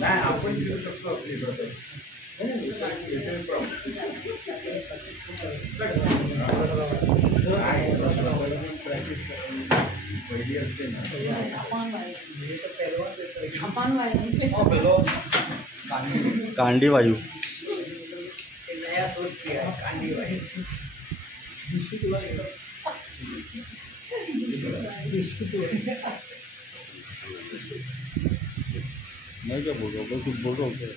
नाही आपण घेऊ शकतो आपली प्रॅक्टिस पहिली असते ना कांडी वायु नया सोच किया है कांडी वायु मैं क्या बोल रहा हूँ, कुछ बोल रहा हूँ क्या?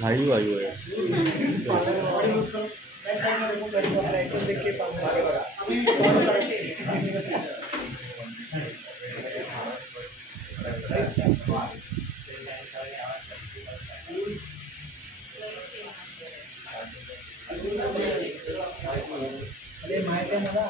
घाई वायु है। अरे माहिती आहे मला